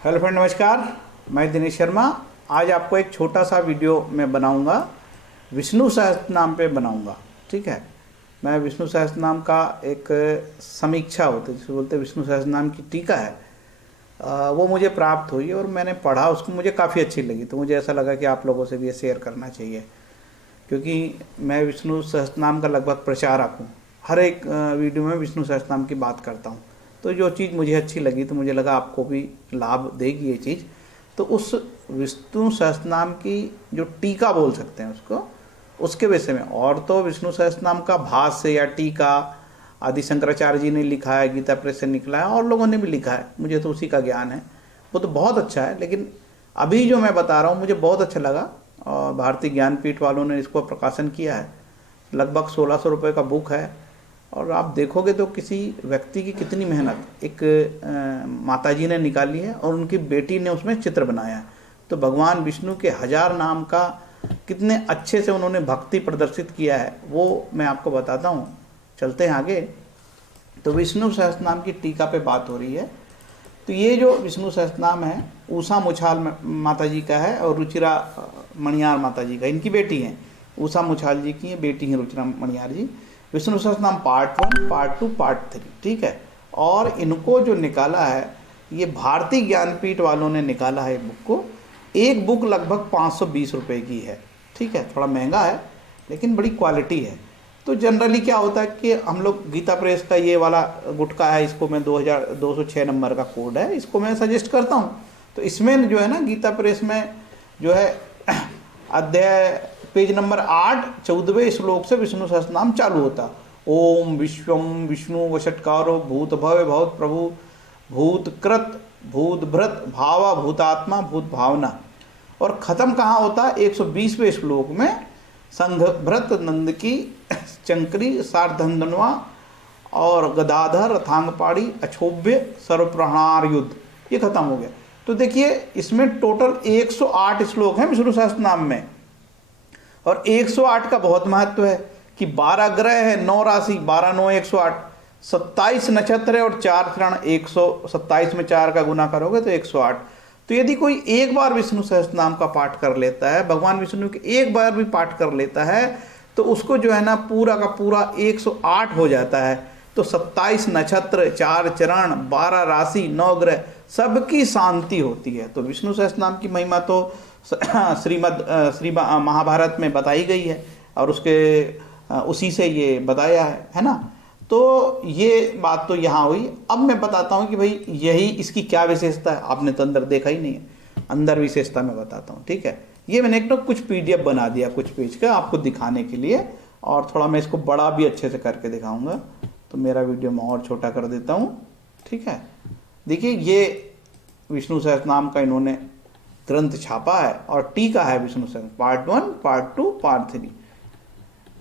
Hello friend, नमस्कार। मैं दिनेश शर्मा। आज आपको एक छोटा सा वीडियो मैं बनाऊंगा, विष्णु सहस्त्रनाम पे बनाऊंगा। ठीक है। मैं विष्णु सहस्त्रनाम का एक समीक्षा होती है जिसे बोलते हैं, विष्णु सहस्त्रनाम की टीका है। वो मुझे प्राप्त हुई और मैंने पढ़ा, उसको मुझे काफ़ी अच्छी लगी। तो मुझे ऐसा लगा कि आप लोगों से भी ये शेयर करना चाहिए, क्योंकि मैं विष्णु सहस्त्रनाम का लगभग प्रचारक हूँ। हर एक वीडियो में विष्णु सहस्त्रनाम की बात करता हूँ। तो जो चीज़ मुझे अच्छी लगी तो मुझे लगा आपको भी लाभ देगी ये चीज़। तो उस विष्णु सहस्त्रनाम की जो टीका बोल सकते हैं उसको, उसके विषय में। और तो विष्णु सहस्त्रनाम का भाष्य या टीका आदि शंकराचार्य जी ने लिखा है, गीता प्रेस से निकला है, और लोगों ने भी लिखा है। मुझे तो उसी का ज्ञान है, वो तो बहुत अच्छा है। लेकिन अभी जो मैं बता रहा हूँ मुझे बहुत अच्छा लगा, और भारतीय ज्ञानपीठ वालों ने इसको प्रकाशन किया है। लगभग 1600 रुपये का बुक है। और आप देखोगे तो किसी व्यक्ति की कितनी मेहनत एक माताजी ने निकाली है, और उनकी बेटी ने उसमें चित्र बनाया है। तो भगवान विष्णु के 1000 नाम का कितने अच्छे से उन्होंने भक्ति प्रदर्शित किया है, वो मैं आपको बताता हूँ। चलते हैं आगे। तो विष्णु सहस्त्रनाम की टीका पे बात हो रही है। तो ये जो विष्णु सहस्त्रनाम है, उषा मुछाल माता जी का है और रुचिरा मणियार माता जी का, इनकी बेटी हैं। उषा मुछाल जी की बेटी हैं रुचिरा मणियार जी। Vishnu Sahasranama part 1, part 2, part 3। ठीक है। और इनको जो निकाला है, ये भारतीय ज्ञानपीठ वालों ने निकाला है बुक को। एक बुक लगभग 520 रुपये की है। ठीक है, थोड़ा महंगा है लेकिन बड़ी क्वालिटी है। तो जनरली क्या होता है कि हम लोग गीता प्रेस का ये वाला गुटका है, इसको मैं 2206 नंबर का कोड है, इसको मैं सजेस्ट करता हूँ। तो इसमें जो है ना, गीता प्रेस में जो है अध्याय पेज नंबर 8 14वें श्लोक से विष्णु सहस्त्रनाम चालू होता। ओम विश्वम विष्णु वषटकारो भूत भव्य भवत प्रभु भूत कृत भूत भृत भावा भूतात्मा भूत भावना। और खत्म कहाँ होता? 120वें श्लोक में संघ भ्रत नंद की चंकरी सार्धंधनवा और गदाधर रथांगपाड़ी अक्षोभ्य सर्वप्रहार युद्ध, ये खत्म हो गया। तो देखिए, इसमें टोटल 108 श्लोक हैं विष्णु सहस्त्रनाम में। और 108 का बहुत महत्व है कि 12 ग्रह है, 9 राशि, 12 9 108, 27 नक्षत्र है और 4 चरण। 127 में 4 का गुना करोगे तो 108। तो यदि कोई एक बार विष्णु सहस्त्रनाम का पाठ कर लेता है, भगवान विष्णु के एक बार भी पाठ कर लेता है, तो उसको जो है ना पूरा का पूरा 108 हो जाता है। तो 27 नक्षत्र, 4 चरण, 12 राशि, 9 ग्रह, सबकी शांति होती है। तो विष्णु सहस्त्रनाम की महिमा तो श्री महाभारत में बताई गई है, और उसके उसी से ये बताया है ना। तो ये बात तो यहाँ हुई। अब मैं बताता हूँ कि भाई यही इसकी क्या विशेषता है। आपने तो अंदर देखा ही नहीं है, अंदर विशेषता मैं बताता हूँ। ठीक है। ये मैंने एक तो कुछ PDF बना दिया कुछ पेज का आपको दिखाने के लिए, और थोड़ा मैं इसको बड़ा भी अच्छे से करके दिखाऊंगा। तो मेरा वीडियो मैं और छोटा कर देता हूँ। ठीक है। देखिए, ये विष्णु सहस्त्रनाम का इन्होंने ग्रंथ छापा है, और टीका है विष्णु सहस्त्र पार्ट 1, पार्ट 2, पार्ट 3।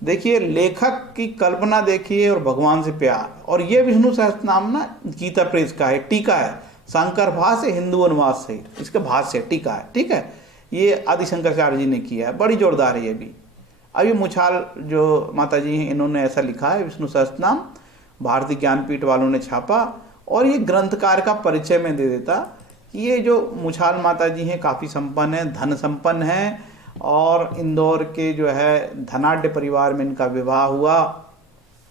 देखिए, लेखक की कल्पना देखिए और भगवान से प्यार। और ये विष्णु सहस्त्रनाम ना गीता प्रेस का है, टीका है, शंकर भाष्य हिंदू अनुवाद से इसका भाष्य टीका है। ठीक है। ये आदि शंकराचार्य जी ने किया है, बड़ी जोरदार है ये भी। अभी मुछाल जो माता जी हैं, इन्होंने ऐसा लिखा है विष्णु सहस्त्रनाम, भारतीय ज्ञानपीठ वालों ने छापा। और ये ग्रंथकार का परिचय में दे देता कि ये जो मुछाल माता जी हैं काफ़ी संपन्न हैं, धन संपन्न हैं, और इंदौर के जो है धनाढ़ परिवार में इनका विवाह हुआ।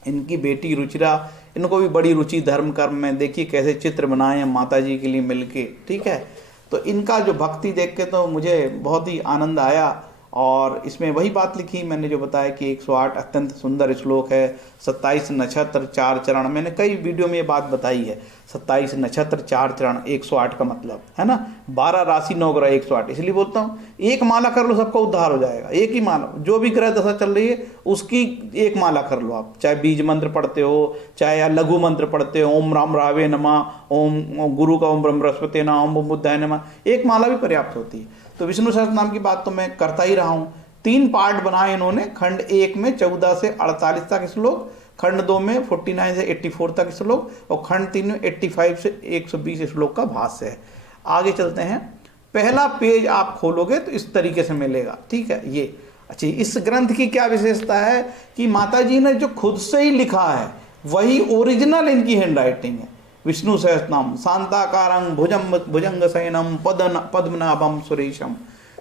इनकी बेटी रुचिरा, इनको भी बड़ी रुचि धर्म कर्म में। देखिए कैसे चित्र बनाए हैं माता जी के लिए मिलके। ठीक है। तो इनका जो भक्ति देख के तो मुझे बहुत ही आनंद आया। और इसमें वही बात लिखी मैंने जो बताया कि 108 अत्यंत सुंदर श्लोक है। 27 नक्षत्र, 4 चरण, मैंने कई वीडियो में ये बात बताई है। 27 नक्षत्र, 4 चरण, 108 का मतलब है ना। 12 राशि, 9 ग्रह, 108। इसलिए बोलता हूँ एक माला कर लो, सबका उद्धार हो जाएगा। एक ही माला, जो भी ग्रह दशा चल रही है उसकी एक माला कर लो आप। चाहे बीज मंत्र पढ़ते हो, चाहे या लघु मंत्र पढ़ते हो, ओम राम रावे नमः, ओम गुरु का ओम ब्रह्म बृहस्पति नमः, ओम बुद्धाय नमः, एक माला भी पर्याप्त होती है। तो विष्णु सहस्त्रनाम की बात तो मैं करता ही रहा हूँ। 3 पार्ट बनाए इन्होंने। खंड 1 में 14 से 48 तक श्लोक, खंड 2 में 49 से 84 तक श्लोक, और खंड 3 में 85 से 120 श्लोक का भाष्य है। आगे चलते हैं। पहला पेज आप खोलोगे तो इस तरीके से मिलेगा। ठीक है। ये अच्छा, इस ग्रंथ की क्या विशेषता है कि माता जी ने जो खुद से ही लिखा है वही ओरिजिनल इनकी हैंड राइटिंग है। विष्णु सहस्रनाम शांताकारं भुजंग शयनम पद्मनाभम सुरेशम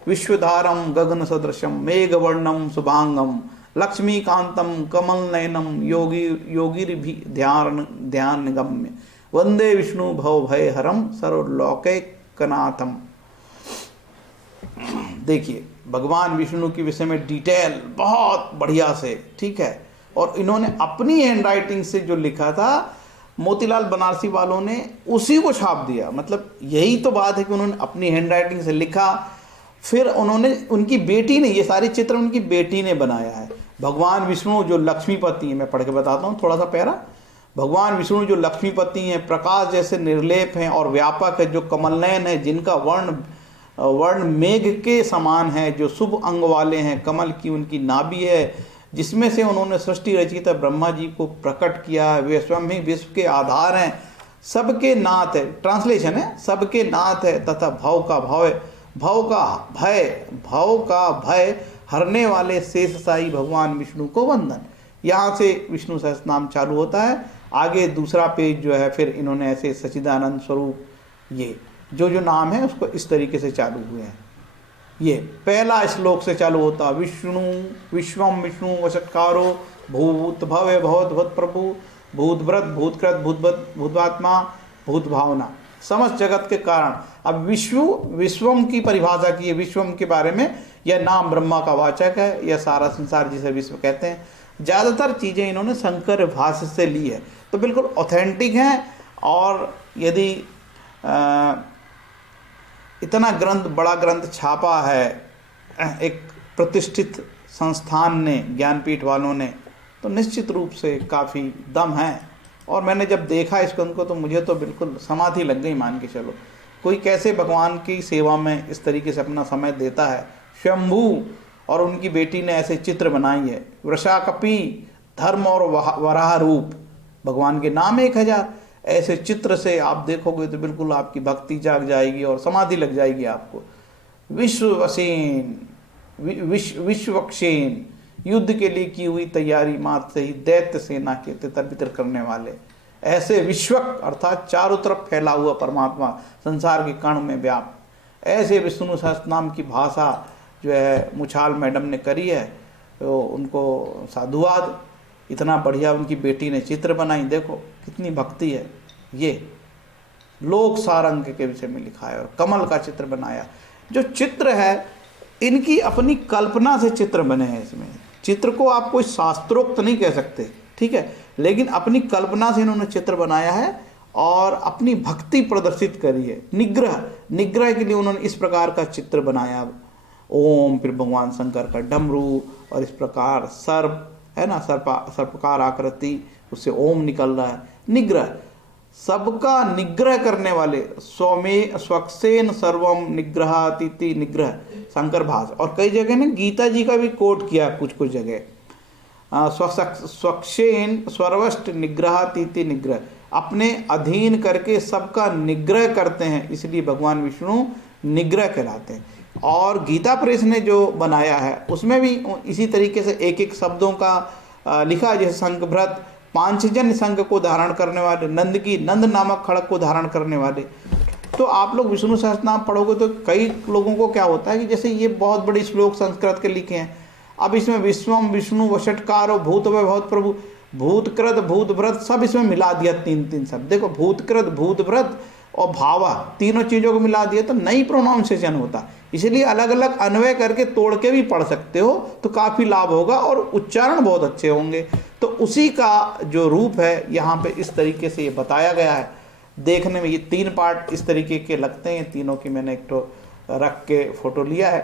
विश्वधारम गगन सदृशम मेघवर्णम शुभांगम लक्ष्मीकांतम कमल नयनम योगी ध्यान गम्य वंदे विष्णु भव भय हरम सर्वलोकैकनाथम। देखिए भगवान विष्णु के विषय में डिटेल बहुत बढ़िया से, ठीक है। और इन्होंने अपनी हैंड राइटिंग से जो लिखा था, मोतीलाल बनारसी वालों ने उसी को छाप दिया। मतलब यही तो बात है कि उन्होंने अपनी हैंड राइटिंग से लिखा, फिर उन्होंने, उनकी बेटी ने, ये सारे चित्र उनकी बेटी ने बनाया है। भगवान विष्णु जो लक्ष्मीपति हैं, मैं पढ़ के बताता हूँ थोड़ा सा पैरा। भगवान विष्णु जो लक्ष्मीपति हैं, प्रकाश जैसे निर्लेप हैं और व्यापक है, जो कमलनयन है, जिनका वर्ण मेघ के समान है, जो शुभ अंग वाले हैं, कमल की उनकी नाभि है, जिसमें से उन्होंने सृष्टि रची तथा ब्रह्मा जी को प्रकट किया है। वे स्वयं ही विश्व के आधार हैं, सबके नाथ है, ट्रांसलेशन है, सबके नाथ है तथा भव का भय हरने वाले शेषशाही भगवान विष्णु को वंदन। यहाँ से विष्णु सहस्त्रनाम चालू होता है। आगे दूसरा पेज जो है, फिर इन्होंने ऐसे सच्चिदानंद स्वरूप, ये जो नाम है उसको इस तरीके से चालू हुए हैं। ये पहला श्लोक से चालू होता, विष्णु विश्वम विष्णु वषट्कारो भूत भव्य भवत भूत प्रभु भूत व्रत भूतकृत भूतवात्मा भूत भावना, समस्त जगत के कारण। अब विश्वम की परिभाषा की है, विश्वम के बारे में, यह नाम ब्रह्मा का वाचक है, यह सारा संसार जिसे विश्व कहते हैं। ज़्यादातर चीज़ें इन्होंने शंकर भाष्य से ली है, तो बिल्कुल ऑथेंटिक हैं। और यदि इतना ग्रंथ, बड़ा ग्रंथ छापा है एक प्रतिष्ठित संस्थान ने, ज्ञानपीठ वालों ने, तो निश्चित रूप से काफ़ी दम है। और मैंने जब देखा इस ग्रंथ को तो मुझे तो बिल्कुल समाधि लग गई, मान के चलो। कोई कैसे भगवान की सेवा में इस तरीके से अपना समय देता है। शंभु और उनकी बेटी ने ऐसे चित्र बनाई है, वृषाकपि, धर्म और वराह रूप, भगवान के नाम 1000, ऐसे चित्र से आप देखोगे तो बिल्कुल आपकी भक्ति जाग जाएगी और समाधि लग जाएगी आपको। विश्वक्षेन, युद्ध के लिए की हुई तैयारी मात्र से ही दैत्य सेना के तितर बितर करने वाले, ऐसे विश्वक अर्थात चारों तरफ फैला हुआ परमात्मा, संसार के कण में व्याप्त, ऐसे विष्णु सहस्त्रनाम की भाषा जो है मुछाल मैडम ने करी है, तो उनको साधुवाद। इतना बढ़िया उनकी बेटी ने चित्र बनाई, देखो कितनी भक्ति है। ये लोक सारंग के विषय में लिखा है और कमल का चित्र बनाया। जो चित्र है इनकी अपनी कल्पना से चित्र बने हैं। इसमें चित्र को आप कोई शास्त्रोक्त नहीं कह सकते, ठीक है, लेकिन अपनी कल्पना से इन्होंने चित्र बनाया है और अपनी भक्ति प्रदर्शित करी है। निग्रह के लिए उन्होंने इस प्रकार का चित्र बनाया, ओम, फिर भगवान शंकर का डमरू, और इस प्रकार सर्प है ना, सर्पकार आकृति, उससे ओम निकल रहा है। निग्रह, सबका निग्रह करने वाले, स्वक्षेन सर्वम निग्रहातीति निग्रह, शंकर भाष्य। और कई जगह ने गीता जी का भी कोट किया कुछ जगह, स्वक्षेन सर्वष्ट निग्रहातीति निग्रह, अपने अधीन करके सबका निग्रह करते हैं, इसलिए भगवान विष्णु निग्रह कहलाते हैं। और गीता प्रेस ने जो बनाया है उसमें भी इसी तरीके से एक एक शब्दों का लिखा है, जैसे संघभृत, पांचजन्य संघ को धारण करने वाले, नंद नामक खड़क को धारण करने वाले। तो आप लोग विष्णु सहस्त्रनाम पढ़ोगे तो कई लोगों को क्या होता है कि जैसे ये बहुत बड़े श्लोक संस्कृत के लिखे हैं, अब इसमें विश्वम विष्णु वषट्कारो भूत भवत प्रभु भूतकृत भूतभृत सब इसमें मिला दिया, तीन शब्द। देखो भूतकृत भूतभृत और भावा, तीनों चीज़ों को मिला दिया तो नई प्रोनाउंसिएशन होता। इसलिए अलग अलग अन्वय करके तोड़ के भी पढ़ सकते हो तो काफ़ी लाभ होगा और उच्चारण बहुत अच्छे होंगे। तो उसी का जो रूप है यहाँ पे इस तरीके से ये बताया गया है। देखने में ये 3 पार्ट इस तरीके के लगते हैं, तीनों की मैंने एक तो रख के फोटो लिया है।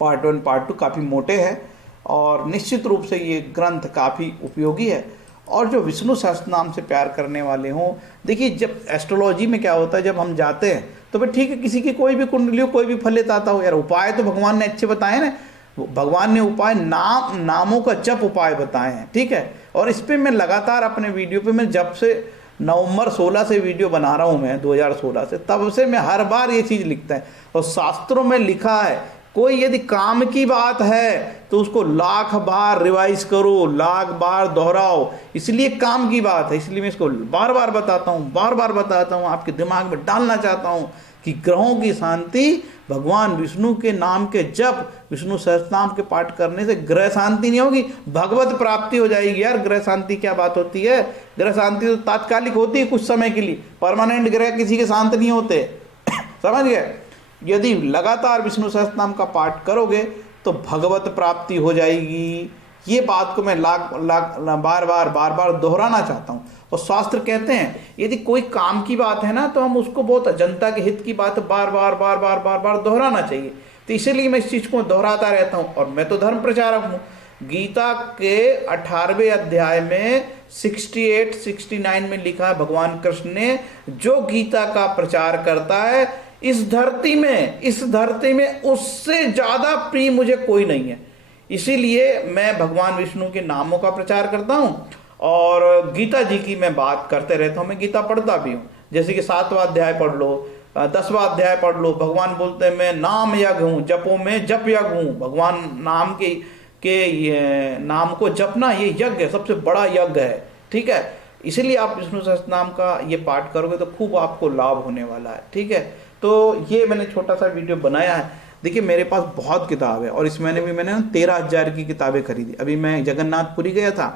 पार्ट 1 पार्ट 2 काफ़ी मोटे हैं और निश्चित रूप से ये ग्रंथ काफ़ी उपयोगी है। और जो विष्णु सहस्त्रनाम से प्यार करने वाले हों, देखिए जब एस्ट्रोलॉजी में क्या होता है, जब हम जाते हैं तो भाई ठीक है, किसी की कोई भी कुंडली हो, कोई भी फलित आता हो, यार उपाय तो भगवान ने अच्छे बताए ना। भगवान ने उपाय नामों का जप उपाय बताए हैं, ठीक है। और इस पर मैं लगातार अपने वीडियो पे, मैं जब से नवंबर 16 से वीडियो बना रहा हूँ मैं 2016 से, तब से मैं हर बार ये चीज़ लिखता है। और शास्त्रों में लिखा है कोई यदि काम की बात है तो उसको लाख बार रिवाइज करो, लाख बार दोहराओ, इसलिए काम की बात है, इसलिए मैं इसको बार बार बताता हूँ, बार बार बताता हूँ, आपके दिमाग में डालना चाहता हूँ कि ग्रहों की शांति भगवान विष्णु के नाम के जप, विष्णु सहस्त्रनाम के पाठ करने से ग्रह शांति नहीं होगी, भगवत प्राप्ति हो जाएगी। यार ग्रह शांति क्या बात होती है, ग्रह शांति तो तात्कालिक होती है, कुछ समय के लिए, परमानेंट ग्रह किसी के शांत नहीं होते समझ गए। यदि लगातार विष्णु सहस्त्रनाम का पाठ करोगे तो भगवत प्राप्ति हो जाएगी। ये बात को मैं बार बार दोहराना चाहता हूँ। और शास्त्र कहते हैं यदि कोई काम की बात है ना तो हम उसको बहुत जनता के हित की बात बार बार दोहराना चाहिए। तो इसीलिए मैं इस चीज़ को दोहराता रहता हूँ। और मैं तो धर्म प्रचारक हूँ। गीता के 18वें अध्याय में 68-69 में लिखा है, भगवान कृष्ण ने, जो गीता का प्रचार करता है इस धरती में उससे ज़्यादा प्रिय मुझे कोई नहीं है। इसीलिए मैं भगवान विष्णु के नामों का प्रचार करता हूँ और गीता जी की मैं बात करते रहता हूँ। मैं गीता पढ़ता भी हूँ, जैसे कि 7वां अध्याय पढ़ लो, 10वां अध्याय पढ़ लो। भगवान बोलते हैं मैं नाम यज्ञ हूँ, जपों में जप यज्ञ हूँ। भगवान नाम के नाम को जपना ये यज्ञ है, सबसे बड़ा यज्ञ है, ठीक है। इसीलिए आप विष्णु सहस्त्रनाम का ये पाठ करोगे तो खूब आपको लाभ होने वाला है, ठीक है। तो ये मैंने छोटा सा वीडियो बनाया है। देखिए मेरे पास बहुत किताब है और इस महीने भी मैंने 13,000 की किताबें खरीदी। अभी मैं जगन्नाथपुरी गया था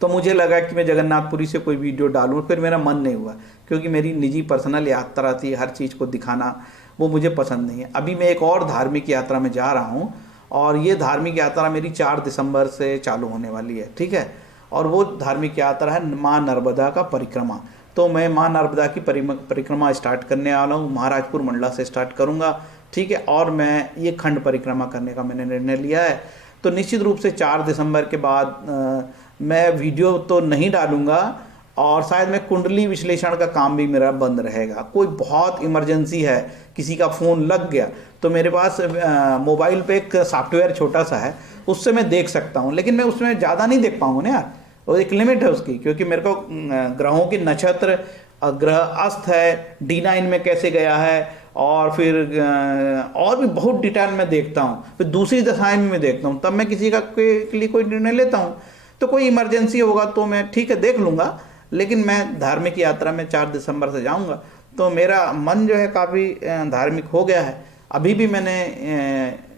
तो मुझे लगा कि मैं जगन्नाथपुरी से कोई वीडियो डालूं, फिर मेरा मन नहीं हुआ क्योंकि मेरी निजी पर्सनल यात्रा थी, हर चीज़ को दिखाना वो मुझे पसंद नहीं है। अभी मैं एक और धार्मिक यात्रा में जा रहा हूँ और ये धार्मिक यात्रा मेरी 4 दिसंबर से चालू होने वाली है, ठीक है। और वो धार्मिक यात्रा है माँ नर्मदा का परिक्रमा। तो मैं माँ नर्मदा की परिक्रमा स्टार्ट करने वाला हूँ, महाराजपुर मंडला से स्टार्ट करूँगा, ठीक है। और मैं ये खंड परिक्रमा करने का मैंने निर्णय लिया है। तो निश्चित रूप से 4 दिसंबर के बाद मैं वीडियो तो नहीं डालूँगा और शायद मैं कुंडली विश्लेषण का काम भी मेरा बंद रहेगा। कोई बहुत इमरजेंसी है, किसी का फ़ोन लग गया तो मेरे पास मोबाइल पे एक सॉफ्टवेयर छोटा सा है, उससे मैं देख सकता हूँ, लेकिन मैं उसमें ज़्यादा नहीं देख पाऊँगा ना यार, और एक लिमिट है उसकी, क्योंकि मेरे को ग्रहों के नक्षत्र, ग्रह अस्त है, D9 में कैसे गया है, और फिर और भी बहुत डिटेल में देखता हूँ, फिर दूसरी दशाएं में मैं देखता हूँ, तब मैं किसी का के लिए कोई निर्णय लेता हूँ। तो कोई इमरजेंसी होगा तो मैं ठीक है देख लूँगा, लेकिन मैं धार्मिक यात्रा में 4 दिसंबर से जाऊँगा। तो मेरा मन जो है काफ़ी धार्मिक हो गया है। अभी भी मैंने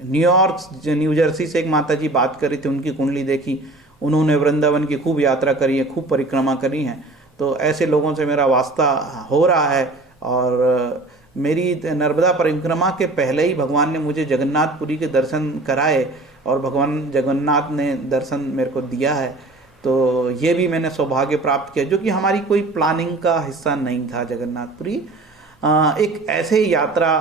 न्यूयॉर्क न्यू जर्सी से एक माता जी बात करी थी, उनकी कुंडली देखी, उन्होंने वृंदावन की खूब यात्रा करी है, खूब परिक्रमा करी हैं। तो ऐसे लोगों से मेरा वास्ता हो रहा है। और मेरी नर्मदा परिक्रमा के पहले ही भगवान ने मुझे जगन्नाथपुरी के दर्शन कराए और भगवान जगन्नाथ ने दर्शन मेरे को दिया है। तो ये भी मैंने सौभाग्य प्राप्त किया, जो कि हमारी कोई प्लानिंग का हिस्सा नहीं था। जगन्नाथपुरी एक ऐसे यात्रा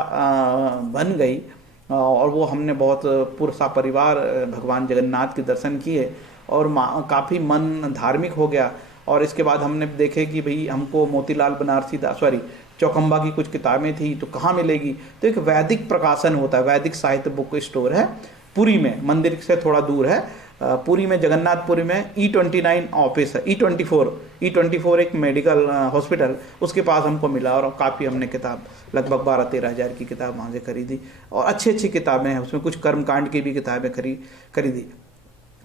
बन गई और वो हमने बहुत पूरा परिवार भगवान जगन्नाथ के दर्शन किए और काफ़ी मन धार्मिक हो गया। और इसके बाद हमने देखे कि भाई हमको मोतीलाल बनारसी चौकम्बा की कुछ किताबें थी तो कहाँ मिलेगी। तो एक वैदिक प्रकाशन होता है, वैदिक साहित्य बुक स्टोर है पुरी में, मंदिर से थोड़ा दूर है, पुरी में, जगन्नाथपुरी में E29 ऑफिस है, E24 एक मेडिकल हॉस्पिटल, उसके पास हमको मिला और काफ़ी हमने किताब लगभग 12-13 हज़ार की किताब वहाँ से खरीदी और अच्छी अच्छी किताबें हैं उसमें, कुछ कर्मकांड की भी किताबें खरीदी।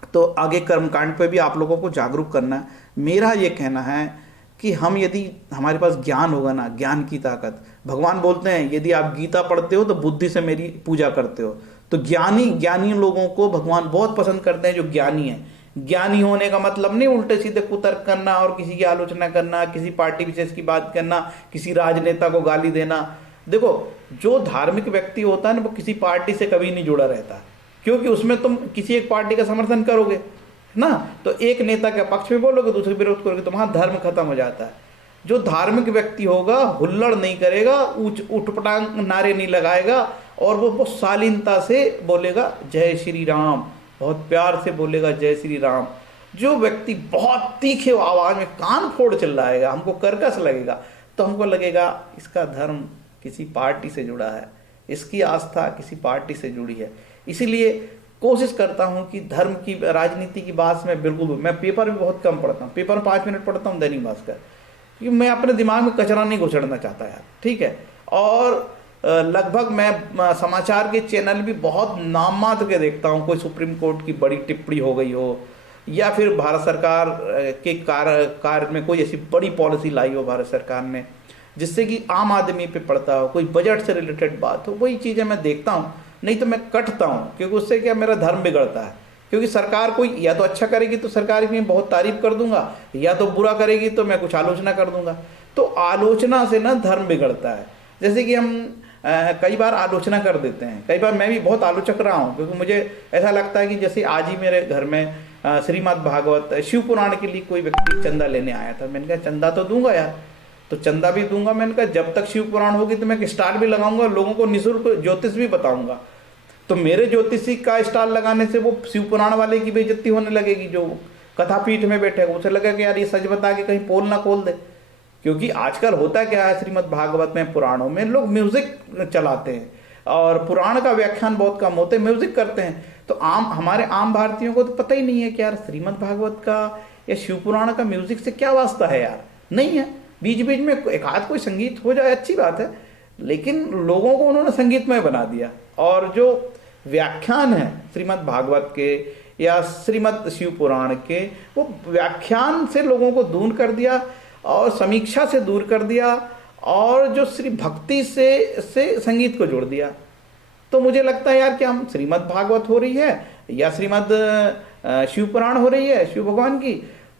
तो आगे कर्मकांड पे भी आप लोगों को जागरूक करना है। मेरा ये कहना है कि हम यदि हमारे पास ज्ञान होगा ना, ज्ञान की ताकत, भगवान बोलते हैं यदि आप गीता पढ़ते हो तो बुद्धि से मेरी पूजा करते हो। तो ज्ञानी लोगों को भगवान बहुत पसंद करते हैं जो ज्ञानी हैं। ज्ञानी होने का मतलब नहीं उल्टे सीधे कुतर्क करना और किसी की आलोचना करना, किसी पार्टी विशेष की बात करना, किसी राजनेता को गाली देना। देखो जो धार्मिक व्यक्ति होता है ना वो किसी पार्टी से कभी नहीं जुड़ा रहता, क्योंकि उसमें तुम किसी एक पार्टी का समर्थन करोगे ना, तो एक नेता के पक्ष में बोलोगे, दूसरे विरोध करोगे, तो वहाँ धर्म खत्म हो जाता है। जो धार्मिक व्यक्ति होगा हुल्लड़ नहीं करेगा, उठपटांग नारे नहीं लगाएगा और वो बहुत शालीनता से बोलेगा जय श्री राम, बहुत प्यार से बोलेगा जय श्री राम। जो व्यक्ति बहुत तीखे आवाज़ में कान फोड़ चिल्लाएगा, हमको कर्कश लगेगा, तो हमको लगेगा इसका धर्म किसी पार्टी से जुड़ा है, इसकी आस्था किसी पार्टी से जुड़ी है। इसीलिए कोशिश करता हूँ कि धर्म की, राजनीति की बात में बिल्कुल, मैं पेपर भी बहुत कम पढ़ता हूँ, पेपर में 5 मिनट पढ़ता हूँ दैनिक भास्कर, क्योंकि मैं अपने दिमाग में कचरा नहीं घुसड़ना चाहता यार, ठीक है। और लगभग मैं समाचार के चैनल भी बहुत नाम मात्र के देखता हूँ। कोई सुप्रीम कोर्ट की बड़ी टिप्पणी हो गई हो, या फिर भारत सरकार के कार्य में कोई ऐसी बड़ी पॉलिसी लाई हो भारत सरकार ने जिससे कि आम आदमी पे पड़ता हो, कोई बजट से रिलेटेड बात हो, वही चीज़ें मैं देखता हूँ। नहीं तो मैं कटता हूँ, क्योंकि उससे क्या मेरा धर्म बिगड़ता है। क्योंकि सरकार कोई या तो अच्छा करेगी तो सरकार की मैं बहुत तारीफ कर दूंगा, या तो बुरा करेगी तो मैं कुछ आलोचना कर दूंगा। तो आलोचना से ना धर्म बिगड़ता है। जैसे कि हम कई बार आलोचना कर देते हैं, कई बार मैं भी बहुत आलोचक रहा हूँ, क्योंकि मुझे ऐसा लगता है कि जैसे आज ही मेरे घर में श्रीमद् भागवत शिव पुराण के लिए कोई व्यक्ति चंदा लेने आया था। मैंने कहा चंदा तो दूंगा यार, तो चंदा भी दूंगा। मैंने कहा जब तक शिव पुराण होगी तो मैं स्टार भी लगाऊंगा, लोगों को निःशुल्क ज्योतिष भी बताऊंगा। तो मेरे ज्योतिषी का स्टार लगाने से वो शिव पुराण वाले की बेइज्जती होने लगेगी, जो कथापीठ में बैठेगा। उसे लगेगा कि यार ये सच बता के कहीं पोल ना खोल दे। क्योंकि आजकल होता क्या है, श्रीमद् भागवत में पुराणों में लोग म्यूजिक चलाते हैं और पुराण का व्याख्यान बहुत कम होते, म्यूजिक करते हैं। तो हमारे आम भारतीयों को तो पता ही नहीं है कि यार श्रीमद् भागवत का या शिव पुराण का म्यूजिक से क्या वास्ता है यार, नहीं है। बीच बीच में एक आध कोई संगीत हो जाए अच्छी बात है, लेकिन लोगों को उन्होंने संगीतमय बना दिया। और जो व्याख्यान है श्रीमद् भागवत के या श्रीमद् शिव पुराण के, वो व्याख्यान से लोगों को दूर कर दिया और समीक्षा से दूर कर दिया, और जो श्री भक्ति से संगीत को जोड़ दिया। तो मुझे लगता है यार कि हम श्रीमद् भागवत हो रही है या श्रीमद् शिव पुराण हो रही है शिव भगवान की,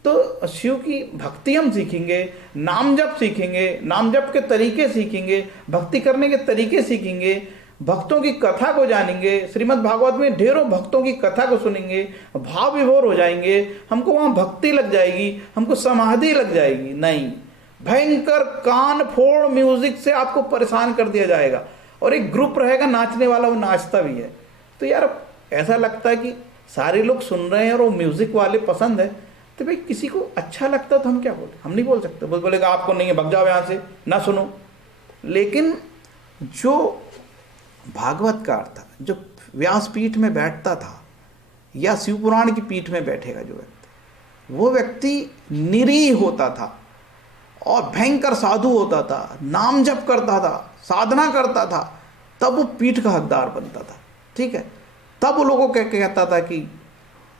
तो शिव की भक्ति हम सीखेंगे, नाम जप सीखेंगे, नाम जप के तरीके सीखेंगे, भक्ति करने के तरीके सीखेंगे, भक्तों की कथा को जानेंगे। श्रीमद् भागवत में ढेरों भक्तों की कथा को सुनेंगे, भाव विभोर हो जाएंगे, हमको वहाँ भक्ति लग जाएगी, हमको समाधि लग जाएगी। नहीं, भयंकर कान फोड़ म्यूजिक से आपको परेशान कर दिया जाएगा, और एक ग्रुप रहेगा नाचने वाला, वो नाचता भी है। तो यार ऐसा लगता है कि सारे लोग सुन रहे हैं और वो म्यूजिक वाले पसंद है, तो भाई किसी को अच्छा लगता तो हम क्या बोले, हम नहीं बोल सकते। बोलेगा आपको नहीं है, भग जाओ यहाँ से, ना सुनो। लेकिन जो भागवत का अर्थ, जो व्यासपीठ में बैठता था या शिव पुराण की पीठ में बैठेगा जो व्यक्ति, वो व्यक्ति निरीह होता था और भयंकर साधु होता था, नाम जप करता था, साधना करता था, तब वो पीठ का हकदार बनता था। ठीक है, तब वो लोगों को कहता था कि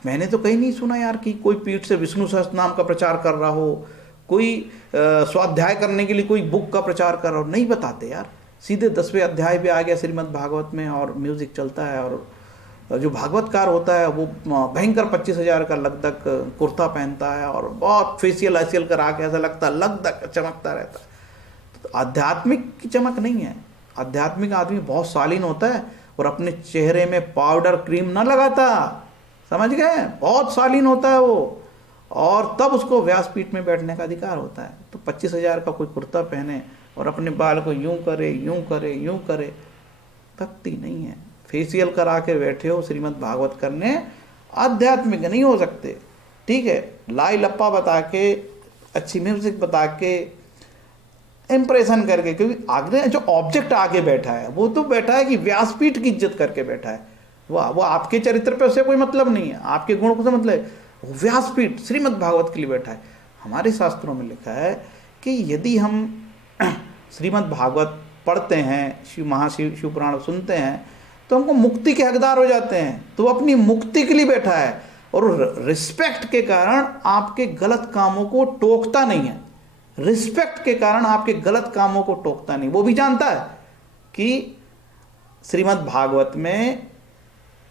मैंने तो कहीं नहीं सुना यार कि कोई पीठ से विष्णु सहस्त्र नाम का प्रचार कर रहा हो, कोई स्वाध्याय करने के लिए कोई बुक का प्रचार कर रहा हो। नहीं बताते यार, सीधे 10वें अध्याय भी आ गया श्रीमद् भागवत में और म्यूजिक चलता है। और जो भागवतकार होता है वो भयंकर 25,000 का लगदक कुर्ता पहनता है और बहुत फेशियल आशियल करा के ऐसा लगता है लगदक चमकता रहता है। तो आध्यात्मिक की चमक नहीं है। आध्यात्मिक आदमी बहुत शालीन होता है और अपने चेहरे में पाउडर क्रीम ना लगाता, समझ गए, बहुत शालीन होता है वो, और तब उसको व्यासपीठ में बैठने का अधिकार होता है। तो 25,000 का कोई कुर्ता पहने और अपने बाल को यूं करे यूं करे यूं करे, भक्ति नहीं है। फेशियल करा के बैठे हो श्रीमद् भागवत करने, आध्यात्मिक नहीं हो सकते। ठीक है, लाई लप्पा बता के, अच्छी म्यूजिक बता के, इंप्रेशन करके, क्योंकि आगे जो ऑब्जेक्ट आगे बैठा है वो तो बैठा है कि व्यासपीठ की इज्जत करके बैठा है। वो आपके चरित्र पे उससे कोई मतलब नहीं है, आपके गुण को से मतलब है। व्यासपीठ श्रीमद् भागवत के लिए बैठा है। हमारे शास्त्रों में लिखा है कि यदि हम श्रीमद् भागवत पढ़ते हैं, शिव पुराण सुनते हैं, तो हमको मुक्ति के हकदार हो जाते हैं। तो वो अपनी मुक्ति के लिए बैठा है और रिस्पेक्ट के कारण आपके गलत कामों को टोकता नहीं है। रिस्पेक्ट के कारण आपके गलत कामों को टोकता नहीं। वो भी जानता है कि श्रीमद् भागवत में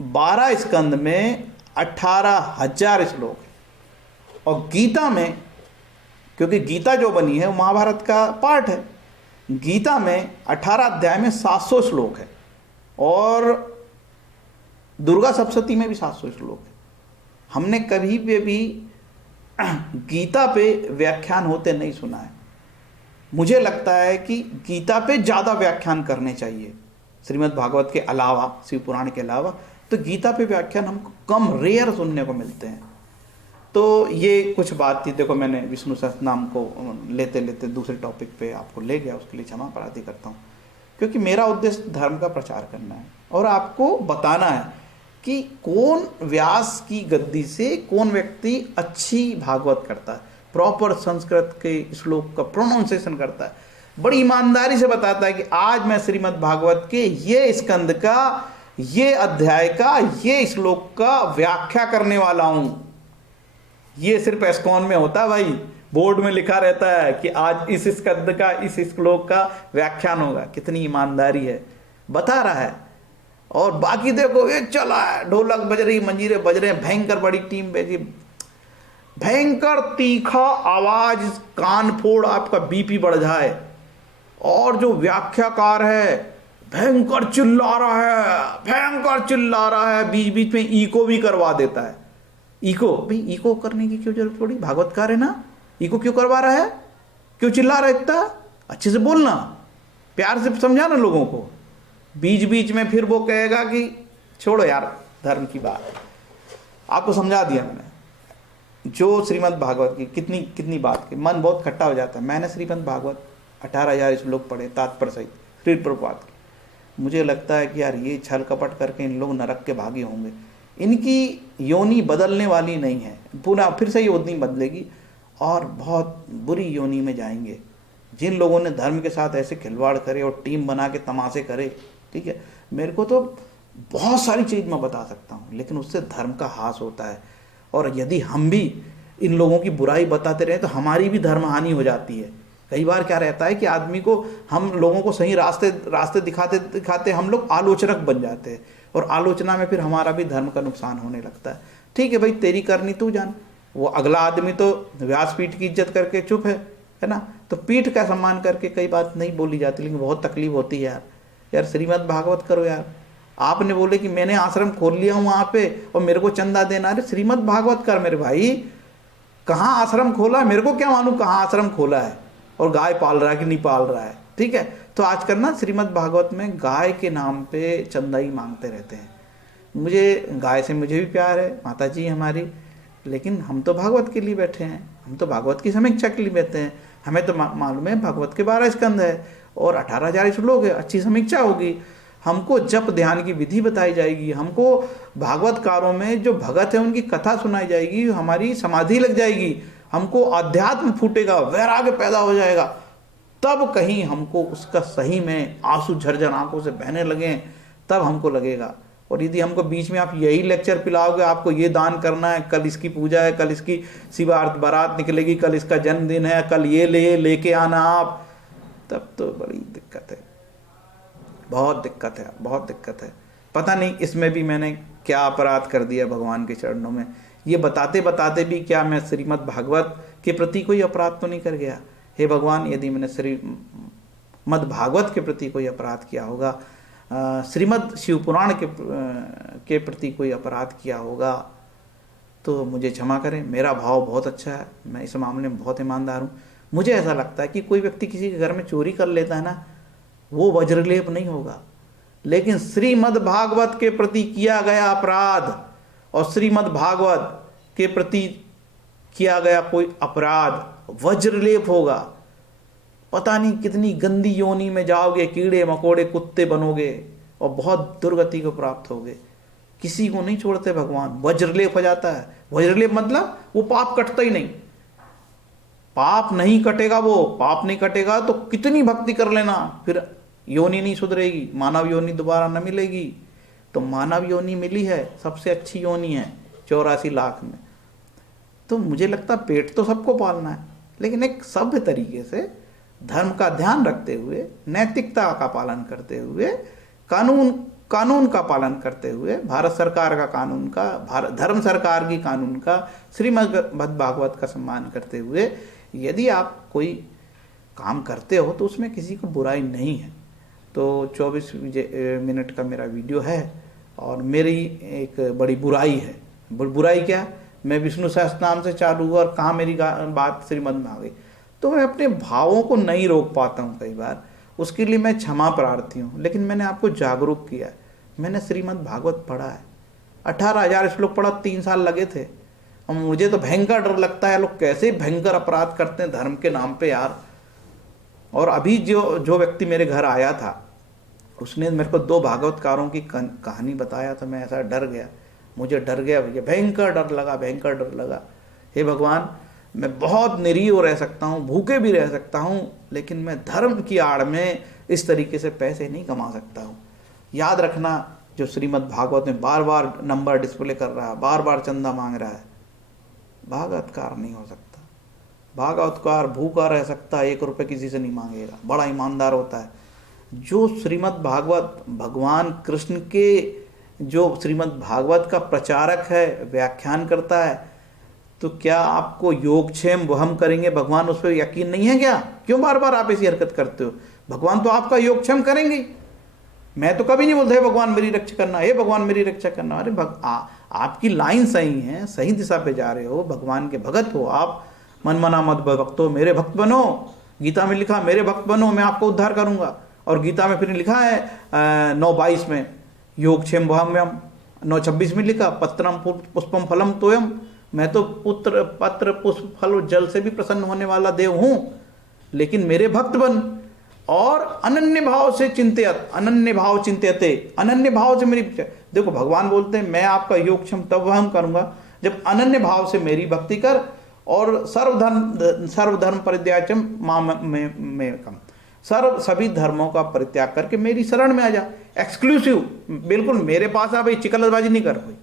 12 स्कंद में 18,000 श्लोक है, और गीता में, क्योंकि गीता जो बनी है वो महाभारत का पार्ट है, गीता में 18 अध्याय में 700 श्लोक है, और दुर्गा सप्तशती में भी 700 श्लोक है। हमने कभी भी गीता पे व्याख्यान होते नहीं सुना है। मुझे लगता है कि गीता पे ज़्यादा व्याख्यान करने चाहिए श्रीमद् भागवत के अलावा, शिव पुराण के अलावा। तो गीता पे व्याख्यान हमको कम, रेयर सुनने को मिलते हैं। तो ये कुछ बात थी। देखो, मैंने विष्णु सहस्त्र नाम को लेते लेते दूसरे टॉपिक पे आपको ले गया, उसके लिए क्षमा प्रार्थी करता हूँ, क्योंकि मेरा उद्देश्य धर्म का प्रचार करना है और आपको बताना है कि कौन व्यास की गद्दी से कौन व्यक्ति अच्छी भागवत करता है, प्रॉपर संस्कृत के श्लोक का प्रोनाउंसिएशन करता है। बड़ी ईमानदारी से बताता है कि आज मैं श्रीमद् भागवत के ये स्कंद का, ये अध्याय का, ये श्लोक का व्याख्या करने वाला हूं। ये सिर्फ एस्कॉन में होता है भाई, बोर्ड में लिखा रहता है कि आज इस स्कंद का, इस श्लोक का व्याख्यान होगा। कितनी ईमानदारी है, बता रहा है। और बाकी देखो ये चला है, ढोलक बज रही, मंजीरे बज रहे हैं, भयंकर बड़ी टीम बेची, भयंकर तीखा आवाज, कान फोड़, आपका बीपी बढ़ जाए। और जो व्याख्याकार है भयंकर चिल्ला रहा है, भयंकर चिल्ला रहा है, बीच बीच में इको भी करवा देता है। इको भाई, इको करने की क्यों जरूरत पड़ी? भागवतकार है ना, इको क्यों करवा रहा है? क्यों चिल्ला रहा है इतना? अच्छे से बोलना, प्यार से समझाना लोगों को। बीच बीच में फिर वो कहेगा कि छोड़ो यार धर्म की बात, आपको समझा दिया मैंने। जो श्रीमद् भागवत की कितनी बात की, मन बहुत खट्टा हो जाता है। मैंने श्रीमद् भागवत 18,000 श्लोक पढ़े तात्पर्य सहित, श्री प्रभुपाद की। मुझे लगता है कि यार ये छल कपट करके इन लोग नरक के भागी होंगे। इनकी योनि बदलने वाली नहीं है, पुनः फिर से योनि बदलेगी और बहुत बुरी योनि में जाएंगे। जिन लोगों ने धर्म के साथ ऐसे खिलवाड़ करे और टीम बना के तमाशे करे, ठीक है, मेरे को तो बहुत सारी चीज़ मैं बता सकता हूँ, लेकिन उससे धर्म का ह्रास होता है। और यदि हम भी इन लोगों की बुराई बताते रहे तो हमारी भी धर्म हानि हो जाती है। कई बार क्या रहता है कि आदमी को, हम लोगों को सही रास्ते दिखाते दिखाते हम लोग आलोचक बन जाते हैं, और आलोचना में फिर हमारा भी धर्म का नुकसान होने लगता है। ठीक है भाई, तेरी करनी तू जान। वो अगला आदमी तो व्यासपीठ की इज्जत करके चुप है ना, तो पीठ का सम्मान करके कई बात नहीं बोली जाती, लेकिन बहुत तकलीफ होती है यार। यार श्रीमद् भागवत करो यार। आपने बोले कि मैंने आश्रम खोल लिया हूँ वहाँ पे और मेरे को चंदा देना, अरे श्रीमद् भागवत कर मेरे भाई। कहाँ आश्रम खोला, मेरे को क्या मालूम कहाँ आश्रम खोला है और गाय पाल रहा है कि नहीं पाल रहा है, ठीक है। तो आजकल ना श्रीमद् भागवत में गाय के नाम पे चंदा ही मांगते रहते हैं। मुझे गाय से मुझे भी प्यार है, माता जी हमारी, लेकिन हम तो भागवत के लिए बैठे हैं, हम तो भागवत की समीक्षा के लिए बैठे हैं। हमें तो मालूम है भागवत के 12 स्कंद है और 18,000 श्लोक है, अच्छी समीक्षा होगी। हमको जप ध्यान की विधि बताई जाएगी, हमको भागवतकारों में जो भगत है उनकी कथा सुनाई जाएगी, हमारी समाधि लग जाएगी, हमको अध्यात्म फूटेगा, वैराग्य पैदा हो जाएगा। तब कहीं हमको उसका सही में आंसू झरझर आंखों से बहने लगे, तब हमको लगेगा। और यदि हमको बीच में आप यही लेक्चर पिलाओगे, आपको ये दान करना है, कल इसकी पूजा है, कल इसकी शिवार्थ बारात निकलेगी, कल इसका जन्मदिन है, कल ये लेके आना आप, तब तो बड़ी दिक्कत है, बहुत दिक्कत है, बहुत दिक्कत है। पता नहीं इसमें भी मैंने क्या अपराध कर दिया भगवान के चरणों में। ये बताते बताते भी क्या मैं श्रीमद् भागवत के प्रति कोई अपराध तो नहीं कर गया? हे भगवान, यदि मैंने श्रीमद् भागवत के प्रति कोई अपराध किया होगा, श्रीमद् शिवपुराण के प्रति कोई अपराध किया होगा, तो मुझे क्षमा करें। मेरा भाव बहुत अच्छा है, मैं इस मामले में बहुत ईमानदार हूँ। मुझे ऐसा लगता है कि कोई व्यक्ति किसी के घर में चोरी कर लेता है ना, वो वज्रलेप नहीं होगा, लेकिन श्रीमद् भागवत के प्रति किया गया अपराध और श्रीमद् भागवत के प्रति किया गया कोई अपराध वज्रलेप होगा। पता नहीं कितनी गंदी योनि में जाओगे, कीड़े मकोड़े कुत्ते बनोगे और बहुत दुर्गति को प्राप्त होगे। किसी को नहीं छोड़ते भगवान, वज्रलेप हो जाता है। वज्रलेप मतलब वो पाप कटता ही नहीं, पाप नहीं कटेगा, वो पाप नहीं कटेगा तो कितनी भक्ति कर लेना, फिर योनि नहीं सुधरेगी, मानव योनि दोबारा न मिलेगी। तो मानव योनि मिली है, सबसे अच्छी योनि है 84 लाख में। तो मुझे लगता पेट तो सबको पालना है, लेकिन एक सभ्य तरीके से धर्म का ध्यान रखते हुए, नैतिकता का पालन करते हुए, कानून का पालन करते हुए, भारत सरकार का कानून का, धर्म सरकार की कानून का, श्रीमद् भागवत का सम्मान करते हुए यदि आप कोई काम करते हो तो उसमें किसी को बुराई नहीं है। तो 24 मिनट का मेरा वीडियो है और मेरी एक बड़ी बुराई है। बुराई क्या? मैं विष्णु सहस्त्र नाम से चालू हुआ और कहाँ मेरी बात श्रीमद् में आ गई। तो मैं अपने भावों को नहीं रोक पाता हूँ कई बार, उसके लिए मैं क्षमा प्रार्थी हूँ, लेकिन मैंने आपको जागरूक किया है। मैंने श्रीमद् भागवत पढ़ा है, 18,000 श्लोक पढ़ा, 3 साल लगे थे। और मुझे तो भयंकर डर लगता है लोग कैसे भयंकर अपराध करते हैं धर्म के नाम पे यार। और अभी जो व्यक्ति मेरे घर आया था, उसने मेरे को 2 भागवतकारों की कहानी बताया, तो मैं ऐसा डर गया, मुझे डर गया भैया, भयंकर डर लगा, भयंकर डर लगा। हे भगवान, मैं बहुत निरीह रह सकता हूँ, भूखे भी रह सकता हूँ, लेकिन मैं धर्म की आड़ में इस तरीके से पैसे नहीं कमा सकता हूँ। याद रखना, जो श्रीमद् भागवत में बार बार नंबर डिस्प्ले कर रहा है, बार बार चंदा मांग रहा है, भागवतकार नहीं हो सकता। भागवतकार भूखा रह सकता है, 1 रुपये किसी से नहीं मांगेगा, बड़ा ईमानदार होता है। जो श्रीमद् भागवत भगवान कृष्ण के, जो श्रीमद् भागवत का प्रचारक है, व्याख्यान करता है, तो क्या आपको योगक्षेम वहम करेंगे भगवान, उस पर यकीन नहीं है क्या? क्यों बार बार आप ऐसी हरकत करते हो? भगवान तो आपका योगक्षेम करेंगे। मैं तो कभी नहीं बोलता हे भगवान मेरी रक्षा करना, हे भगवान मेरी रक्षा करना। अरे आपकी लाइन सही है, सही दिशा पे जा रहे हो, भगवान के भगत हो आप। मन मना मत भक्तो मेरे भक्त बनो, गीता में लिखा मेरे भक्त बनो, मैं आपको उद्धार करूंगा। और गीता में फिर लिखा है 9:22 में योगक्षेम वहम्यम, 9:26 में लिखा पत्रम पुष्पम फलम तोयम, मैं तो पुत्र पत्र पुष्प फल जल से भी प्रसन्न होने वाला देव हूं, लेकिन मेरे भक्त बन और अनन्य भाव से चिंतित, अनन्य भाव चिंत्यते, अनन्य भाव से मेरी। देखो भगवान बोलते हैं मैं आपका योगक्षेम तब वहम करूंगा जब अनन्य भाव से मेरी भक्ति कर और सर्वधर्म परित्याज्यम मामेकम, सभी धर्मों का परित्याग करके मेरी शरण में आ जा। एक्सक्लूसिव, बिल्कुल मेरे पास आ भाई, चिकलबाजी नहीं कर कोई,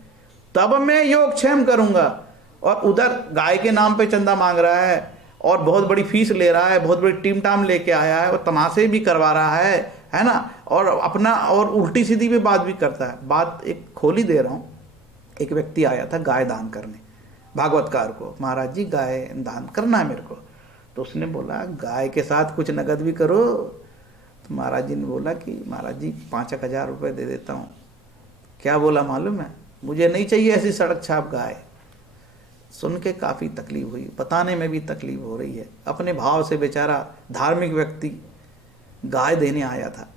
तब मैं योगक्षेम करूंगा। और उधर गाय के नाम पे चंदा मांग रहा है और बहुत बड़ी फीस ले रहा है, बहुत बड़ी टीम टाम लेके आया है और तमाशे भी करवा रहा है ना, और अपना और उल्टी सीधी भी बात भी करता है। बात एक खोली दे रहा हूँ। एक व्यक्ति आया था गाय दान करने भागवतकार को, महाराज जी गाय दान करना है मेरे को। तो उसने बोला गाय के साथ कुछ नगद भी करो। तो महाराज जी ने बोला कि महाराज जी 5,000 रुपये दे देता हूँ। क्या बोला मालूम है? मुझे नहीं चाहिए ऐसी सड़क छाप गाय। सुन के काफ़ी तकलीफ हुई, बताने में भी तकलीफ हो रही है। अपने भाव से बेचारा धार्मिक व्यक्ति गाय देने आया था।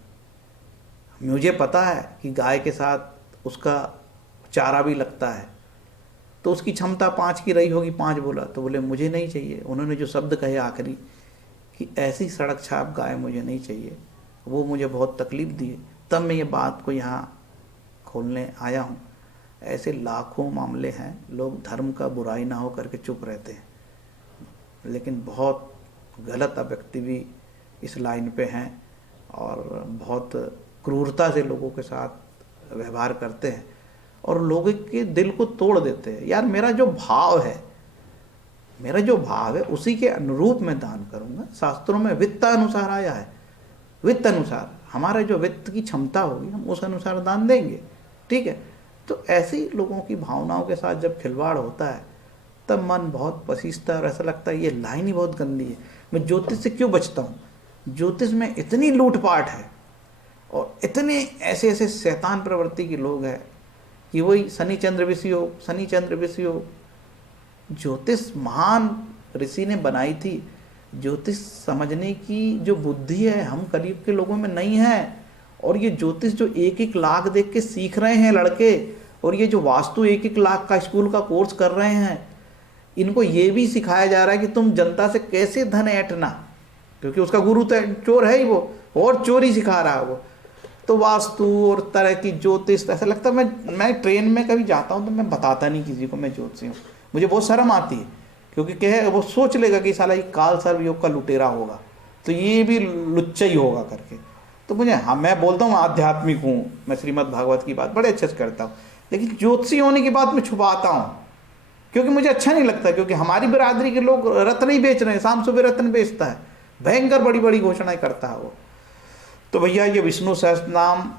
मुझे पता है कि गाय के साथ उसका चारा भी लगता है, तो उसकी क्षमता 5 की रही होगी, 5 बोला तो बोले मुझे नहीं चाहिए। उन्होंने जो शब्द कहे आखिरी कि ऐसी सड़क छाप गाय मुझे नहीं चाहिए, वो मुझे बहुत तकलीफ दी। तब मैं ये बात को यहाँ खोलने आया हूँ। ऐसे लाखों मामले हैं, लोग धर्म का बुराई ना हो करके चुप रहते हैं, लेकिन बहुत गलत व्यक्ति भी इस लाइन पे हैं और बहुत क्रूरता से लोगों के साथ व्यवहार करते हैं और लोगों के दिल को तोड़ देते हैं। यार मेरा जो भाव है उसी के अनुरूप मैं दान करूंगा। शास्त्रों में वित्त अनुसार आया है, वित्त अनुसार हमारे जो वित्त की क्षमता होगी हम उस अनुसार दान देंगे, ठीक है। तो ऐसे ही लोगों की भावनाओं के साथ जब खिलवाड़ होता है तब मन बहुत पसीजता है और ऐसा लगता है ये लाइन ही बहुत गंदी है। मैं ज्योतिष से क्यों बचता हूँ? ज्योतिष में इतनी लूटपाट है और इतने ऐसे ऐसे शैतान प्रवृत्ति के लोग हैं कि वही शनि चंद्र विषय योग। ज्योतिष महान ऋषि ने बनाई थी। ज्योतिष समझने की जो बुद्धि है हम कलयुग के लोगों में नहीं है। और ये ज्योतिष जो 1-1 लाख देख के सीख रहे हैं लड़के, और ये जो वास्तु 1-1 लाख का स्कूल का कोर्स कर रहे हैं, इनको ये भी सिखाया जा रहा है कि तुम जनता से कैसे धन ऐंठना, क्योंकि उसका गुरु तो चोर है ही वो, और चोरी सिखा रहा है वो। तो वास्तु और तरह की ज्योतिष, ऐसा लगता है मैं ट्रेन में कभी जाता हूँ तो मैं बताता नहीं किसी को मैं ज्योतिषी हूँ। मुझे बहुत शर्म आती है, क्योंकि क्या वो सोच लेगा कि साला ये काल सर्व योग का लुटेरा होगा, तो ये भी लुच्चा ही होगा करके। तो मुझे मैं बोलता हूँ आध्यात्मिक हूँ, मैं श्रीमद् भागवत की बात बड़े अच्छे से करता हूँ, लेकिन ज्योतिषी होने की बात मैं छुपाता हूँ क्योंकि मुझे अच्छा नहीं लगता। क्योंकि हमारी बिरादरी के लोग रत्न ही बेच रहे हैं, शाम सुबह रत्न बेचता है, भयंकर बड़ी बड़ी घोषणाएं करता है वो। तो भैया ये विष्णु सहस्त्र नाम,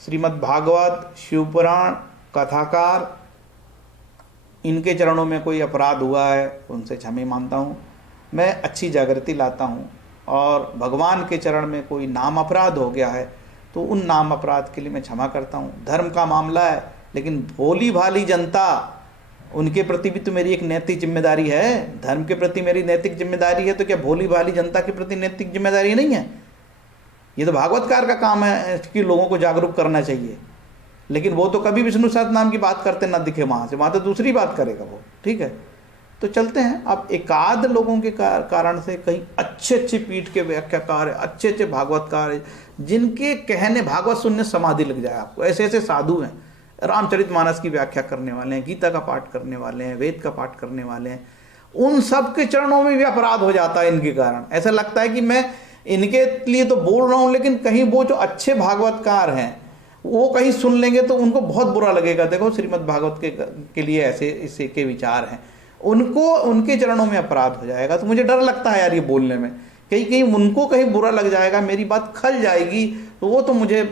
श्रीमद् भागवत, शिवपुराण, कथाकार, इनके चरणों में कोई अपराध हुआ है उनसे क्षमा मांगता हूँ। मैं अच्छी जागृति लाता हूँ और भगवान के चरण में कोई नाम अपराध हो गया है तो उन नाम अपराध के लिए मैं क्षमा करता हूँ। धर्म का मामला है, लेकिन भोली भाली जनता, उनके प्रति भी तो मेरी एक नैतिक जिम्मेदारी है। धर्म के प्रति मेरी नैतिक जिम्मेदारी है, तो क्या भोली भाली जनता के प्रति नैतिक जिम्मेदारी नहीं है? ये तो भागवतकार का काम है कि लोगों को जागरूक करना चाहिए, लेकिन वो तो कभी विष्णु सहस्त्र नाम की बात करते ना दिखे वहाँ से, वहाँ तो दूसरी बात करेगा वो, ठीक है। तो चलते हैं। अब एकाध लोगों के कारण से कहीं अच्छे पीठ के व्याख्याकार, अच्छे भागवतकार, जिनके कहने भागवत सुनने समाधि लग जाए आपको, ऐसे ऐसे साधु हैं। रामचरितमानस की व्याख्या करने वाले हैं, गीता का पाठ करने वाले हैं, वेद का पाठ करने वाले हैं, उन सब के चरणों में भी अपराध हो जाता है इनके कारण। ऐसा लगता है कि मैं इनके लिए तो बोल रहा हूँ, लेकिन कहीं वो जो अच्छे भागवतकार हैं वो कहीं सुन लेंगे तो उनको बहुत बुरा लगेगा। देखो श्रीमद् भागवत के लिए ऐसे इसे के विचार हैं, उनको उनके चरणों में अपराध हो जाएगा। तो मुझे डर लगता है यार ये बोलने में, कहीं कहीं उनको कहीं बुरा लग जाएगा, मेरी बात खल जाएगी, तो वो तो मुझे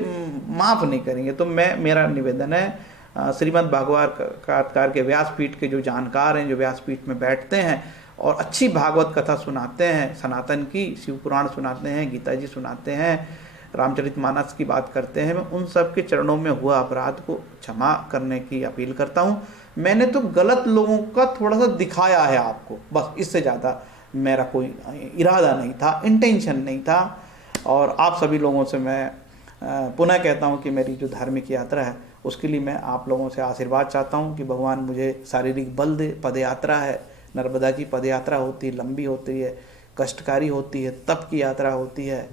माफ़ नहीं करेंगे। तो मेरा निवेदन है श्रीमद् भागवतकार के व्यासपीठ के जो जानकार हैं, जो व्यासपीठ में बैठते हैं और अच्छी भागवत कथा सुनाते हैं, सनातन की शिव पुराण सुनाते हैं, गीता जी सुनाते हैं, रामचरितमानस की बात करते हैं, मैं उन सब के चरणों में हुआ अपराध को क्षमा करने की अपील करता हूँ। मैंने तो गलत लोगों का थोड़ा सा दिखाया है आपको, बस इससे ज़्यादा मेरा कोई इरादा नहीं था, इंटेंशन नहीं था। और आप सभी लोगों से मैं पुनः कहता हूँ कि मेरी जो धार्मिक यात्रा है उसके लिए मैं आप लोगों से आशीर्वाद चाहता हूँ कि भगवान मुझे शारीरिक बल दे। पद यात्रा है, नर्मदा की पद यात्रा होती है, लंबी होती है, कष्टकारी होती है, तप की यात्रा होती है।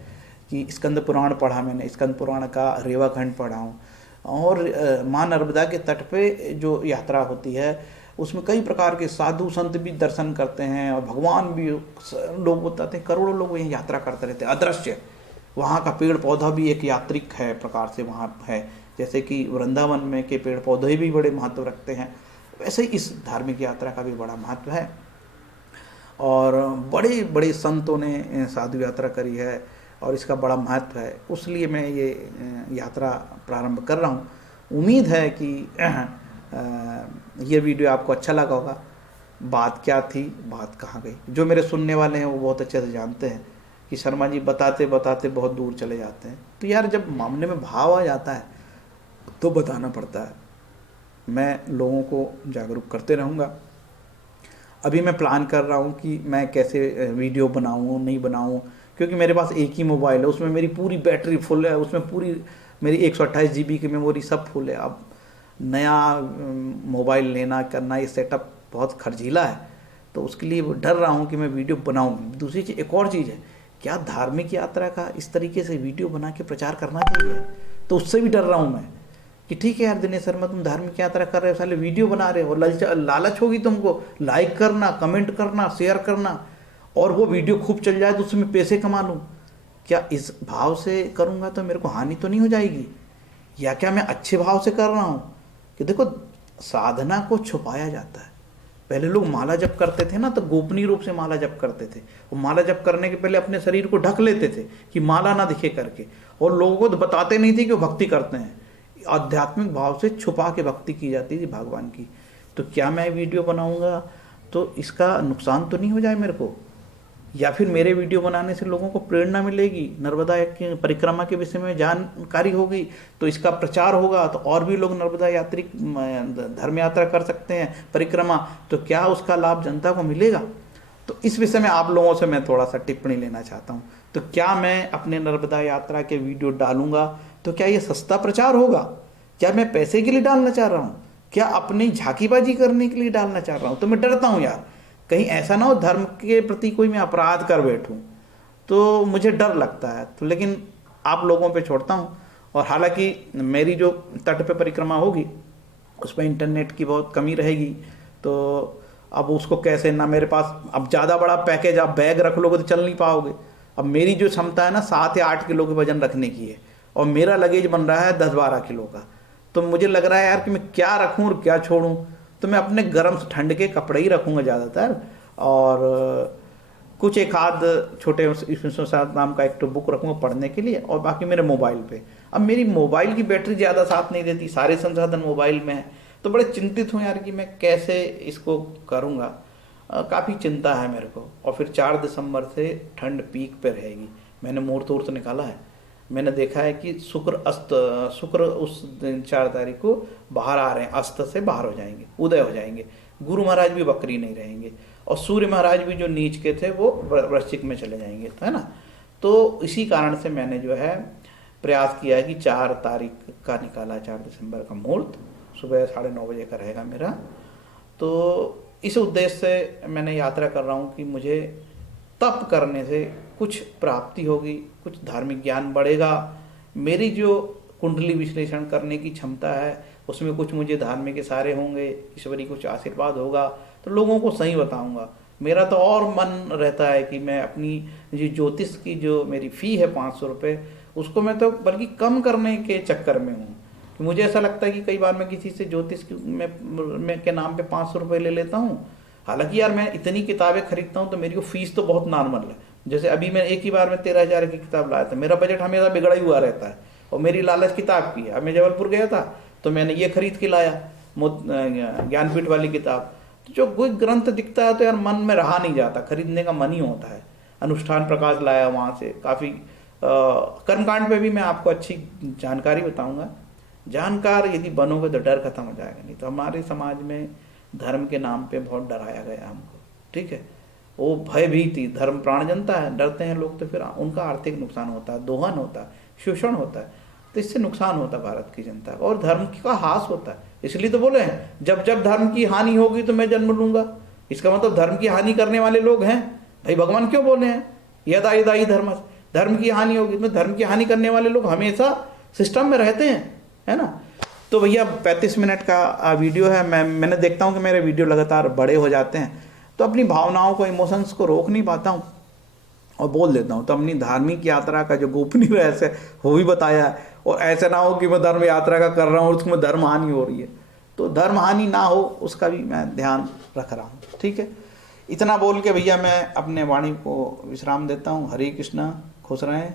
कि स्कंद पुराण पढ़ा मैंने, स्कंद पुराण का रेवा खंड पढ़ा हूँ, और माँ नर्मदा के तट पे जो यात्रा होती है उसमें कई प्रकार के साधु संत भी दर्शन करते हैं और भगवान भी, लोग बताते हैं करोड़ों लोग वहीं यात्रा करते रहते हैं, अदृश्य। वहाँ का पेड़ पौधा भी एक यात्रिक है प्रकार से वहाँ है, जैसे कि वृंदावन में के पेड़ पौधे भी बड़े महत्व रखते हैं, वैसे ही इस धार्मिक यात्रा का भी बड़ा महत्व है। और बड़े बड़े संतों ने साधु यात्रा करी है और इसका बड़ा महत्व है, उसलिए मैं ये यात्रा प्रारंभ कर रहा हूँ। उम्मीद है कि ये वीडियो आपको अच्छा लगा होगा। बात क्या थी, बात कहाँ गई, जो मेरे सुनने वाले हैं वो बहुत अच्छे से जानते हैं कि शर्मा जी बताते बताते बहुत दूर चले जाते हैं। तो यार जब मामले में भाव आ जाता है तो बताना पड़ता है। मैं लोगों को जागरूक करते रहूँगा। अभी मैं प्लान कर रहा हूँ कि मैं कैसे वीडियो बनाऊँ नहीं बनाऊँ, क्योंकि मेरे पास एक ही मोबाइल है, उसमें मेरी पूरी बैटरी फुल है, उसमें पूरी मेरी 128 GB की मेमोरी सब फुल है। अब नया मोबाइल लेना करना, ये सेटअप बहुत खर्चीला है, तो उसके लिए डर रहा हूँ कि मैं वीडियो बनाऊँ। दूसरी चीज़, एक और चीज़ है, क्या धार्मिक यात्रा का इस तरीके से वीडियो बना के प्रचार करना चाहिए? तो उससे भी डर रहा हूँ मैं कि ठीक है यार दिनेश शर्मा तुम धार्मिक यात्रा कर रहे हो, साले वीडियो बना रहे हो, लालच होगी तुमको लाइक करना, कमेंट करना, शेयर करना, और वो वीडियो खूब चल जाए तो उसमें पैसे कमा लूँ। क्या इस भाव से करूँगा तो मेरे को हानि तो नहीं हो जाएगी? या क्या मैं अच्छे भाव से कर रहा हूँ? कि देखो साधना को छुपाया जाता है। पहले लोग माला जप करते थे ना, तो गोपनीय रूप से माला जप करते थे। वो माला जप करने के पहले अपने शरीर को ढक लेते थे कि माला ना दिखे करके, और लोगों को तो बताते नहीं थे कि वो भक्ति करते हैं। आध्यात्मिक भाव से छुपा के भक्ति की जाती थी भगवान की। तो क्या मैं वीडियो बनाऊंगा तो इसका नुकसान तो नहीं हो जाए मेरे को? या फिर मेरे वीडियो बनाने से लोगों को प्रेरणा मिलेगी, नर्मदा की परिक्रमा के विषय में जानकारी होगी, तो इसका प्रचार होगा, तो और भी लोग नर्मदा यात्री धर्म यात्रा कर सकते हैं, परिक्रमा, तो क्या उसका लाभ जनता को मिलेगा? तो इस विषय में आप लोगों से मैं थोड़ा सा टिप्पणी लेना चाहता हूँ। तो क्या मैं अपने नर्मदा यात्रा के वीडियो डालूंगा तो क्या ये सस्ता प्रचार होगा? क्या मैं पैसे के लिए डालना चाह रहा हूँ? क्या अपनी झांकीबाजी करने के लिए डालना चाह रहा हूँ? तो मैं डरता हूँ यार, कहीं ऐसा ना हो धर्म के प्रति कोई मैं अपराध कर बैठूं, तो मुझे डर लगता है। तो लेकिन आप लोगों पे छोड़ता हूं। और हालांकि मेरी जो तट पे परिक्रमा होगी उसमें इंटरनेट की बहुत कमी रहेगी, तो अब उसको कैसे, ना मेरे पास अब ज़्यादा बड़ा पैकेज, आप बैग रख लोगे तो चल नहीं पाओगे। अब मेरी जो क्षमता है ना 7 या 8 किलो के वजन रखने की है, और मेरा लगेज बन रहा है 10-12 किलो का। तो मुझे लग रहा है यार कि मैं क्या रखूँ और क्या छोड़ूँ। तो मैं अपने गर्म ठंड के कपड़े ही रखूँगा ज़्यादातर, और कुछ एक आध छोटे विष्णु सहस्त्र नाम का एक तो बुक रखूँगा पढ़ने के लिए, और बाकी मेरे मोबाइल पे। अब मेरी मोबाइल की बैटरी ज़्यादा साथ नहीं देती, सारे संसाधन मोबाइल में है, तो बड़े चिंतित हूँ यार कि मैं कैसे इसको करूँगा। काफ़ी चिंता है मेरे को। और फिर 4 दिसंबर से ठंड पीक पे रहेगी। मैंने मुहूर्त वूर्त निकाला है, मैंने देखा है कि शुक्र उस दिन 4 तारीख को बाहर आ रहे हैं, अस्त से बाहर हो जाएंगे, उदय हो जाएंगे। गुरु महाराज भी वक्री नहीं रहेंगे, और सूर्य महाराज भी जो नीच के थे वो वृश्चिक में चले जाएंगे, तो है ना। तो इसी कारण से मैंने जो है प्रयास किया है कि 4 तारीख का निकाला, 4 दिसंबर का मुहूर्त सुबह 9:30 बजे का रहेगा मेरा। तो इस उद्देश्य से मैंने यात्रा कर रहा हूँ कि मुझे तप करने से कुछ प्राप्ति होगी, कुछ धार्मिक ज्ञान बढ़ेगा, मेरी जो कुंडली विश्लेषण करने की क्षमता है उसमें कुछ मुझे धार्मिक इशारे होंगे, ईश्वरी कुछ आशीर्वाद होगा, तो लोगों को सही बताऊंगा। मेरा तो और मन रहता है कि मैं अपनी जो ज्योतिष की जो मेरी फ़ी है 500 रुपये, उसको मैं तो बल्कि कम करने के चक्कर में हूँ। कि मुझे ऐसा लगता है कि कई बार मैं किसी से ज्योतिष की मैं के नाम पे 500 रुपये ले लेता हूँ। हालांकि यार मैं इतनी किताबें खरीदता हूँ तो मेरी को फीस तो बहुत नॉर्मल है। जैसे अभी मैं एक ही बार में 13,000 की किताब लाया था। मेरा बजट हमेशा बिगड़ा ही हुआ रहता है और मेरी लालच किताब की है। अब मैं जबलपुर गया था तो मैंने ये खरीद के लाया ज्ञानपीठ वाली किताब। तो जो कोई ग्रंथ दिखता है तो यार मन में रहा नहीं जाता, खरीदने का मन ही होता है। अनुष्ठान प्रकाश लाया वहाँ से, काफ़ी कर्मकांड पे भी मैं आपको अच्छी जानकारी बताऊंगा। जानकार यदि बनोगे तो डर खत्म हो जाएगा। नहीं तो हमारे समाज में धर्म के नाम पे बहुत डराया गया हमको, ठीक है। वो भयभीति, धर्म प्राण जनता है, डरते हैं लोग तो फिर उनका आर्थिक नुकसान होता है, दोहन होता है, शोषण होता है। तो इससे नुकसान होता है भारत की जनता का और धर्म का ह्रास होता है। इसलिए तो बोले हैं जब जब धर्म की हानि होगी तो मैं जन्म लूंगा। इसका मतलब धर्म की हानि करने वाले लोग हैं। भाई भगवान क्यों बोले हैं यदा यदा ही धर्म, धर्म की हानि होगी तो धर्म की हानि करने वाले लोग हमेशा सिस्टम में रहते हैं, है ना। तो भैया 35 मिनट का वीडियो है। मैंने देखता हूँ कि मेरे वीडियो लगातार बड़े हो जाते हैं तो अपनी भावनाओं को, इमोशंस को रोक नहीं पाता हूँ और बोल देता हूँ। तो अपनी धार्मिक यात्रा का जो गोपनीय रहस्य है वो भी बताया है। और ऐसा ना हो कि मैं धर्म यात्रा का कर रहा हूँ और उसमें धर्म हानि हो रही है, तो धर्म हानि ना हो उसका भी मैं ध्यान रख रहा हूँ, ठीक है। इतना बोल के भैया मैं अपने वाणी को विश्राम देता हूँ। हरे कृष्णा, खुश रहें।